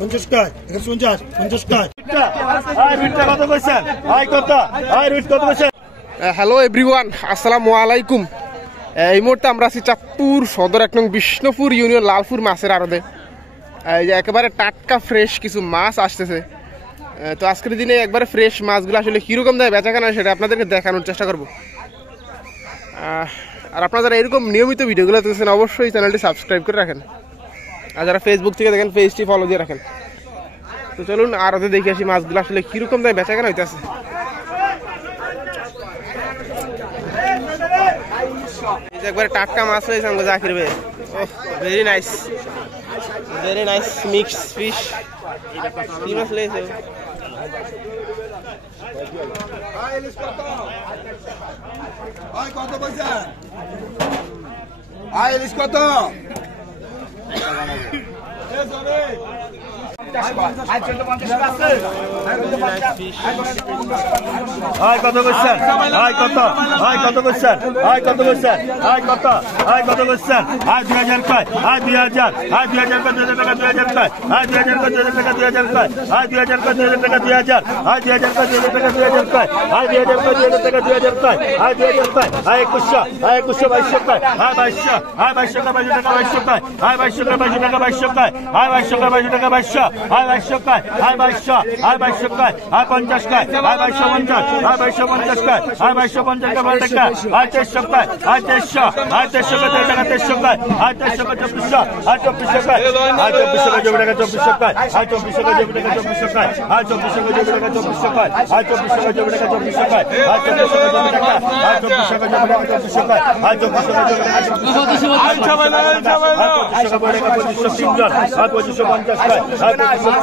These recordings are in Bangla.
50 কয় 150 50 কয় হ্যালো এভরিওয়ান, আসসালামু আলাইকুম। এই মুহূর্তে আমরা আছি চাঁদপুর সদর 1 নং বিষ্ণুপুর ইউনিয়ন লালপুর মাছের আড়তে। এই যে একেবারে টাটকা ফ্রেশ কিছু মাছ আসতেছে। তো আজকের দিনে একবারে ফ্রেশ মাছগুলো আসলে কীরকম দেয় বেচাকেনা সেটা আপনাদেরকে দেখানোর চেষ্টা করব। আর আপনারা যারা এরকম নিয়মিত ভিডিওগুলো দেখছেন অবশ্যই চ্যানেলটি সাবস্ক্রাইব করে রাখেন, আর যারা ফেসবুক থেকে দেখেন পেজটি ফলো দিয়ে রাখেন। তো চলুন আড়তে দেখে আসি মাছগুলো আসলে কীরকম দেয় বেচাকেনা হইতেছে। একবারে টাটকা মাছ হয়েছে আমাকে জাকির ভাই। Very nice mix fish. কি মাছ লেগেছে? কত কত করছেন? কত কত করছেন? কত করছেন? কত কত করছেন? 2000 কয় 2000 2000 কত টাকা 2000 কয় 2000 কত টাকা 2000 কয় 2000 কত টাকা 2000 2000 কত টাকা 2000 কয় 2000 কত টাকা 2000 কয় 2000 কয় 2100 2200 কয় 2200 2200 টাকা 2200 কয় 2200 টাকা 2200 কয় 2200 টাকা 2200 কয় 2200 কয় 2200 কয় 2200 কয় 50 কয় 2250 2250 কয় 2250 টাকা 2300 কয় 2300 কয় টাকা 2300 কয় 2300 কয় 2400 2400 কয় 2400 কয় টাকা 2400 কয় 2400 কয় টাকা 2400 কয় 2400 কয় টাকা 2400 কয় 2400 কয় টাকা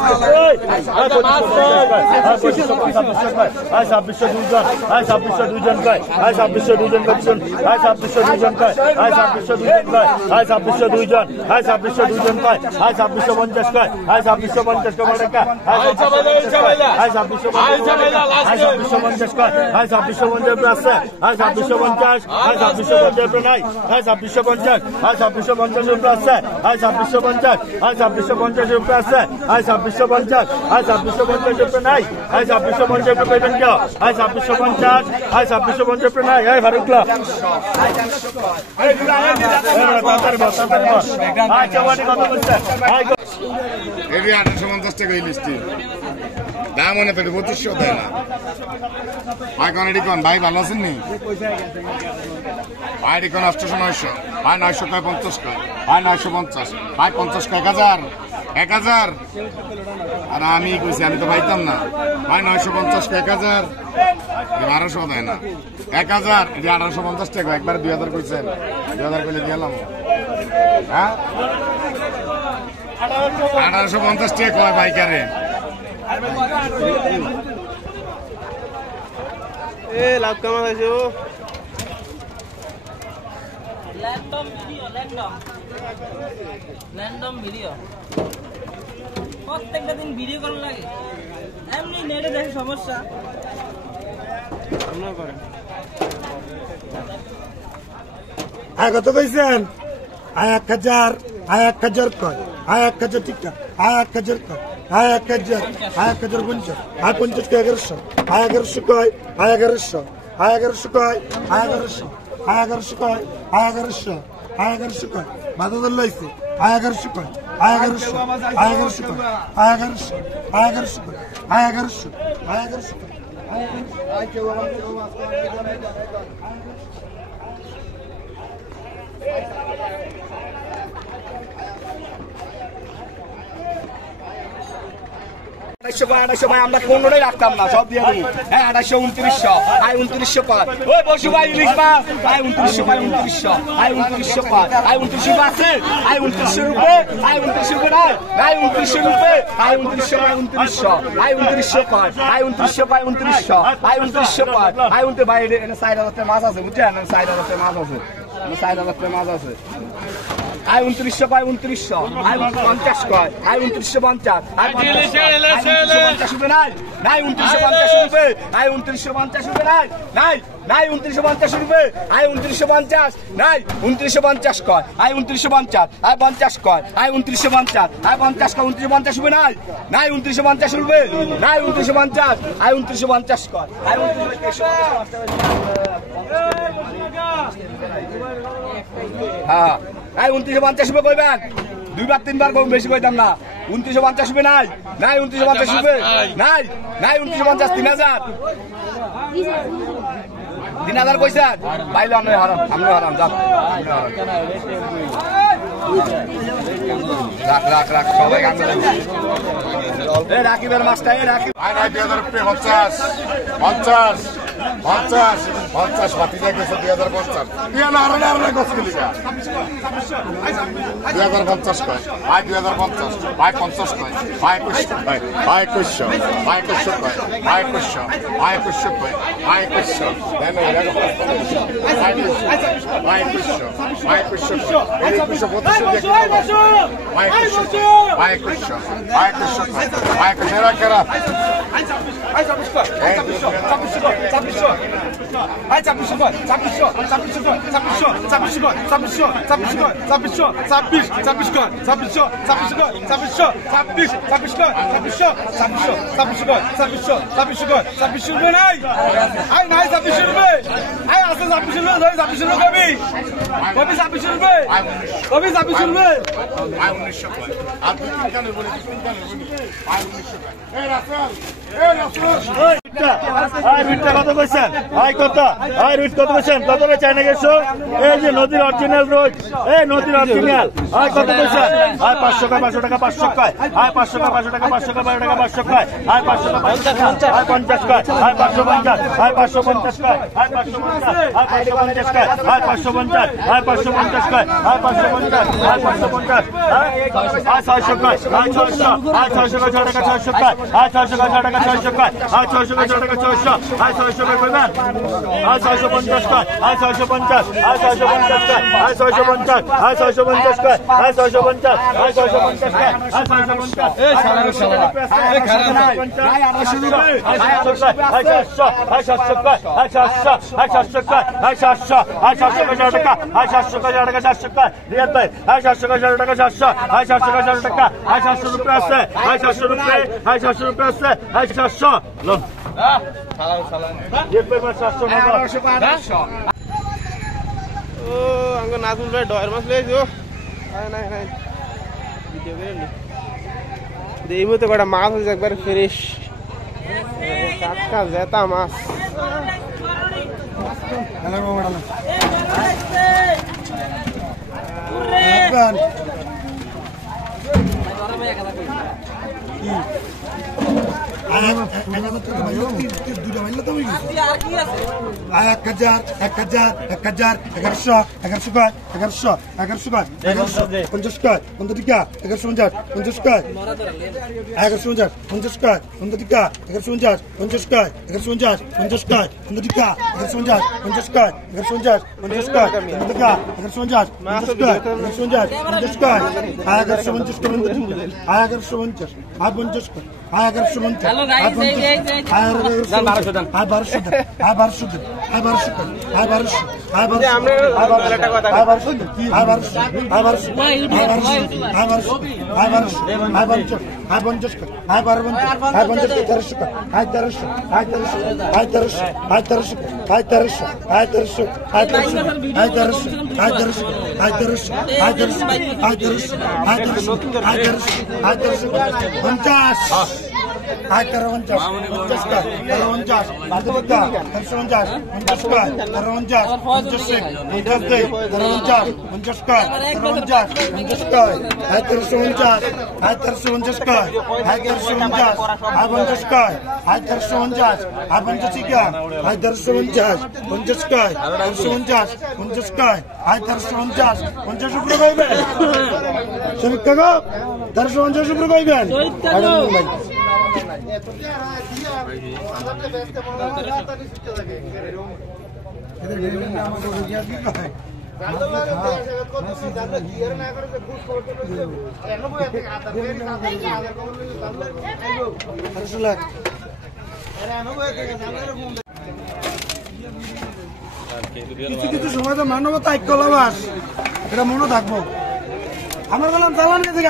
2400 কয় 2400 কয় টাকা 2400 কয় টাকা 2400 কয় 2400 কয় টাকা 850 টাকা ইলিশটি দাম মনে তো 2500 দেয় না। ভাই কোয়ালিটি কোন ভাই ভালো আছেন নি? ভাই কোন 800 900 ভাই 900 কয় 50 কয় ভাই 950 ভাই 50 কয় 1000 আর আমি কইছি আমি তো পাইতাম না ভাই 950 কয় 1000 1200 দেয় না 1000 যে 1850 টাকা একবার 2000 কইছেন 2000 কইলে দিলাম। হ্যাঁ 1850 টাকা কয় বাইকারে লাভ কেমন আছে? প্রত্যেকটা দিন ভিডিও করার লাগে, এমনি নেটে দেখে সমস্যা। কত কইছেন? 1000 1000 কয় 1000 টিকা 1000 কয় 1000 50 50 কয় 1100 কয় 1100 কয় 1100 কয় 1100 কয় বাদল লইছে 1100 কয় 1100 কয় 1100 কয় 1100 আমরা কোনোটাই রাখতাম না, সব দিয়ে দেবো। হ্যাঁ 2800 2900 2900 কয় ওই বসু ভাই ইলিশ মাছ 2900 2900 2900 কয় 2900 আছে 2900 রুপে 2900 রুপে না 2900 রুপে 2900 2900 কয় 2900 কয় 2900 কয় 2900 ভাই এনে 4000 মাছ আছে বুঝছেন 4000 মাছ আছে 4000 মাছ আছে। আয় 2900 কয় 2900 আয় 50 কয় আয় 2950 আয় 50 হবে নাই নাই 2950 রুপে আয় 2950 রুপে নাই নাই নাই 2950 রুপে আয় 2950 নাই 2950 কয় আয় 2950 আয় 50 কয় আয় 2950 আয় 50 কয় 2950 রুপে নাই নাই 2950 রুপে নাই 2950 আয় 2950 কয় আয় 2950 হ্যাঁ আয় 2950 রুপে কইবেন দুইবার তিনবার কম বেশি কইতাম না 2950 রুপে নাই নাই 2950 রুপে নাই নাই 2950 3000 3000 কইছেন পাইলো আমরা হারাম যান রাখ সবাই গান এ রাকিবের মাছটা এ রাকিব আয় নাই 2000 রুপে 50 বাতি যায় গেছে 2050 তুই না আর গছ গেলি 2050 কয় আয় 2050 আয় 50 কয় আয় 21 কয় আয় 21 আয় 21 কয় আয় 21 আয় 21 কয় আয় 21 দেন আয় 21 আয় 21 আয় 21 এই 21 দেখি আয় 21 আয় 21 আয় 21 আয় 21 রাখরা আয় 26 কয় 26 কয় 26 কয় আয় 26 কয় 26 কয় 26 কয় 26 কয় 26 কয় 26 কয় 26 কয় 26 কয় 26 কয় 26 কয় 26 রুপে নাই আয় নাই 26 রুপে আয় আছে 26 রুপে 26 রুপে কবি 26 রুপে কবি 26 রুপে আয় 1900 কয় আর দুই তিন কানে বলে আয় 1900 কয় এই রাসেল আয় রুটটা কত কইছেন আয় কত আয় রুট কত কইছেন কত করে চাইনা গেছো এই যে নদীর অরিজিনাল রুট এই নদীর অরিজিনাল আয় কত কইছেন আয় 500 টাকা 500 টাকা 500 আয় 500 টাকা 500 টাকা 500 টাকা 500 টাকা আয় 500 টাকা 500 আয় 50 টাকা আয় 550 আয় 550 টাকা আয় 550 আয় 550 আয় 550 আয় 550 আয় 550 আয় 600 টাকা আয় 600 আয় 600 টাকা 600 টাকা আয় 600 টাকা 600 টাকা আয় 600 টাকা 600 আয় 600 টাকা কইবেন আয় 650 টাকা আয় 650 আয় 650 টাকা আয় 650 আয় 650 টাকা আয় 650 আয় 650 টাকা আয় 650 এই শালা এই খারাপ নাই আয় 800 টাকা আয় 700 আয় 700 আয় 700 টাকা আয় 700 আয় 700 টাকা আয় 700 আয় 700 টাকা আয় 700 টাকা 700 টাকা রিয়াদ ভাই আয় 700 টাকা 700 আয় 700 টাকা আয় 700 রুপে আছে আয় 700 রুপে আয় 700 রুপে আছে আয় 700 লোন ও আঙ্গ নাজুল ভাই ডয়ের মাছ লই যাও নাই ভিডিও করে নি দেই মতে কটা মাছ হইছে একবার ফ্রেশ টাটকা জেতা মাছ আয় 1000 1100 কয় 1100 কয় 50 কয় 50 টাকা 1150 50 কয় 1150 50 কয় 50 টাকা 1150 50 কয় 1150 50 কয় 50 টাকা 1150 50 কয় 1150 50 কয় 50 টাকা 1150 50 কয় 1150 50 কয় আয় 1150 কয় 50 আয় 1150 আয় 50 কয় আয় 1150 আয় 50 আয় 1200 আয় 1200 আয় 1200 আয় 1200 আয় 1200 আমরা একটা কথা আয় 1200 আয় 1200 আয় 1200 আয় 1200 আয় 1200 আয় 1200 আয় 50 আয় 50 আয় 12 আয় 50 1300 আয় 1300 আয় 1300 আয় 1300 আয় 1300 আয় 1300 আয় 1300 আয় 1300 আয় 1300 আয় 1300 আয় 1300 আয় 1300 আয় 1300 আয় 1300 আয় 1300 আয় 1300 50 আয় 53 50 কয় 53 50 50 50 কয় 53 50 দেই 53 50 কয় 53 50 কয় আয় 350 আয় 350 কয় আয় 350 আয় 50 কয় আয় 350 আয় 50 কি আয় 350 50 কয় 350 50 কয় আয় 350 50 উপরে কইবেন শরীফ কাকা 350 উপরে কইবেন ভাই কিছু কিছু সময় তো মানবতা ঐক্যলাবাস এটা মনে থাকবো। আমরা বললাম চালান গেছে